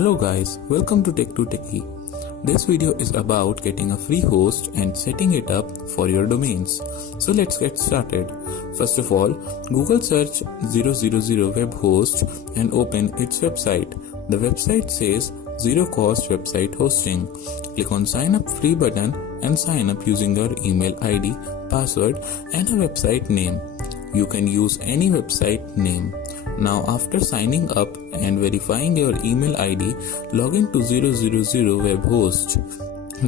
Hello guys, welcome to Tech2Techie. This video is about getting a free host and setting it up for your domains. So let's get started. First of all, Google search 000 WEBHOST and open its website. The website says zero cost website hosting. Click on sign up free button and sign up using your email ID, password and a website name. You can use any website name. Now after signing up and verifying your email ID, log in to 000 WEBHOST.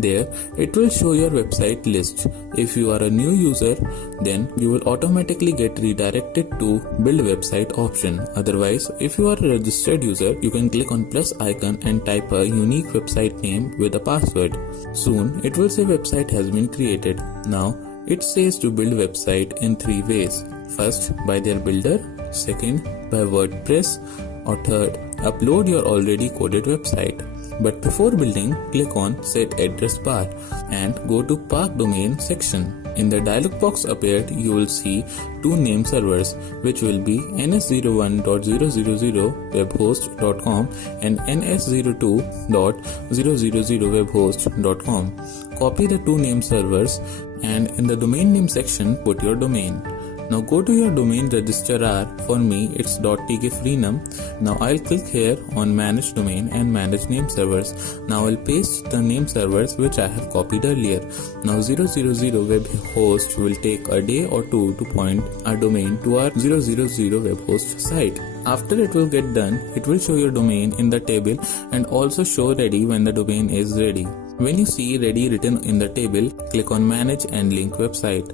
There, it will show your website list. If you are a new user, then you will automatically get redirected to build website option. Otherwise, if you are a registered user, you can click on plus icon and type a unique website name with a password. Soon, it will say website has been created. Now, it says to build website in 3 ways. First, by their builder. Second, by WordPress. Or third, upload your already coded website. But before building, click on Set Address Bar and go to Park Domain section. In the dialog box appeared, you will see 2 name servers, which will be ns01.000webhost.com and ns02.000webhost.com. Copy the 2 name servers and in the domain name section, put your domain. Now go to your domain registrar. For me, it's .tk freenum. Now I'll click here on manage domain and manage name servers. Now I'll paste the name servers which I have copied earlier. Now 000 WebHost will take a day or 2 to point our domain to our 000 WebHost site. After it will get done, it will show your domain in the table and also show ready when the domain is ready. When you see ready written in the table, click on manage and link website.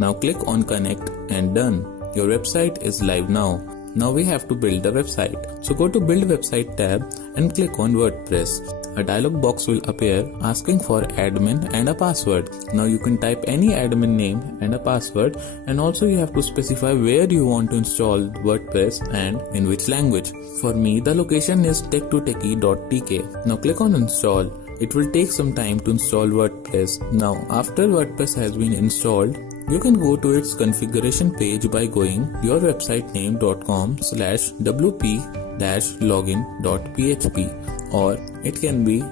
Now click on connect and done. Your website is live now. Now we have to build the website. So go to build website tab and click on WordPress. A dialog box will appear asking for admin and a password. Now you can type any admin name and a password, and also you have to specify where you want to install WordPress and in which language. For me, the location is tech2techie.tk. Now click on install. It will take some time to install WordPress. Now after WordPress has been installed, you can go to its configuration page by going yourwebsitename.com/wp-login.php, or it can be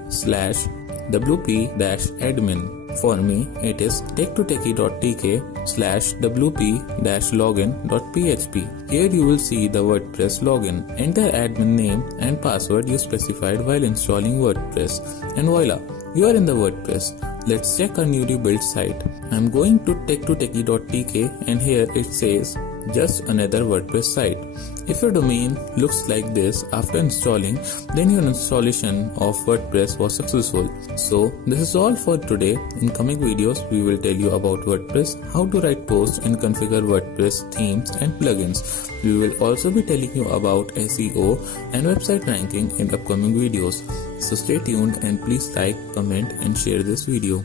/wp-admin. For me, it is tech2techie.tk/wp-login.php. Here you will see the WordPress login. Enter admin name and password you specified while installing WordPress, and voila, you are in the WordPress. Let's check our newly built site. I'm going to tech2techie.tk and here it says just another WordPress site. If your domain looks like this after installing, then your installation of WordPress was successful. So this is all for today. In coming videos, we will tell you about WordPress, how to write posts and configure WordPress themes and plugins. We will also be telling you about SEO and website ranking in upcoming videos. So stay tuned and please like, comment and share this video.